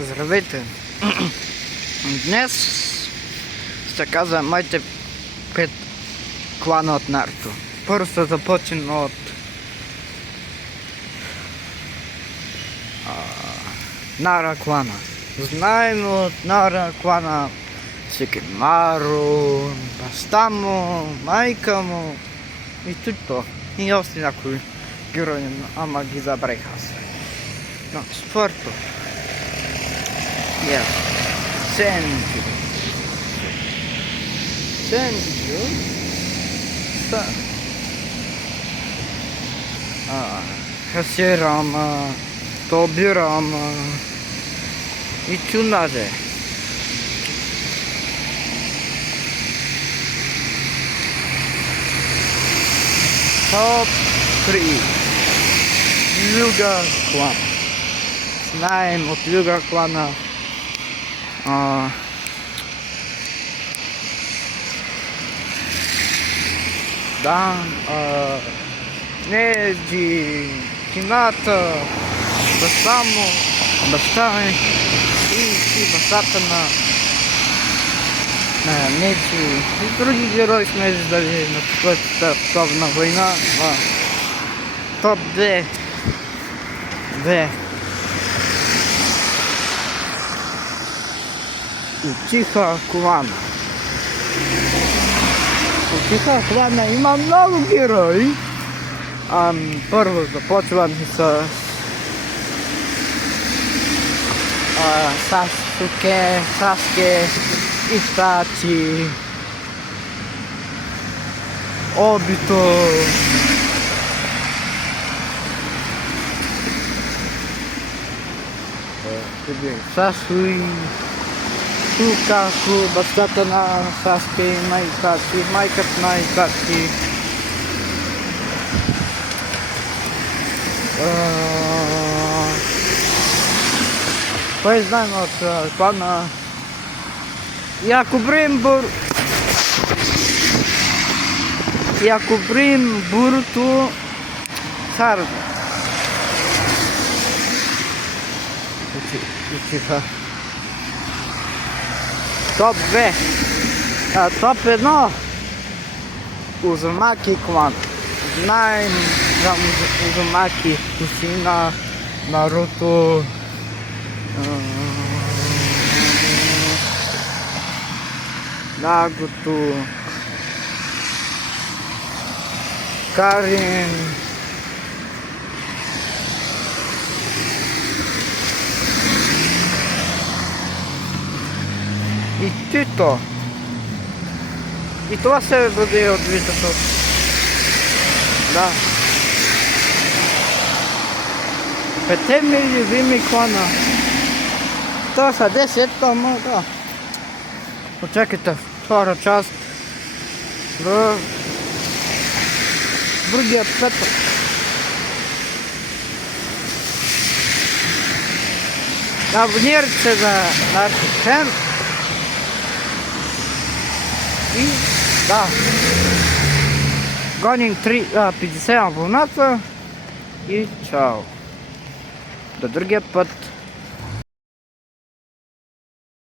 Здравейте! Днес ще каза моите 5 клана от Наруто. Първо ще започнем от Нара клана. Знаем от Нара клана Шикимару, баща му, майка му и туто. И още някои герои, ама ги забравих аз. Но четвърто. Senju. Hashirama, Tobirama и Tsunade. Топ 3. Люга клан. Знаем от Люга клана Неджи, Кината, баща му, баща ми и бащата на Неджи и други герои сме виждали на Четвъртата световна война. Топ 2. Uchiha клана. Uchiha клана има много герои. Първо започвам с Саске, Итачи, Обито, Сасуи, Сукаку, бащата на Саске и на Итачи, майката на Итачи. Кой знаем от клана Якубрин Буруто Сарда. Учиха. Топ 2. Топ 1. Узумаки клан. Знаем за Узумаки, Кусина, Наруто, Нагото, Карин, и Тито. И това се бъде от виждато. Да. 5 ми любими клана. Това са 10, ама да. Почекайте втора част в другия петък. Абонирайте се за нашия канал. И да. Гоним 50 абоната и чао. До другия път.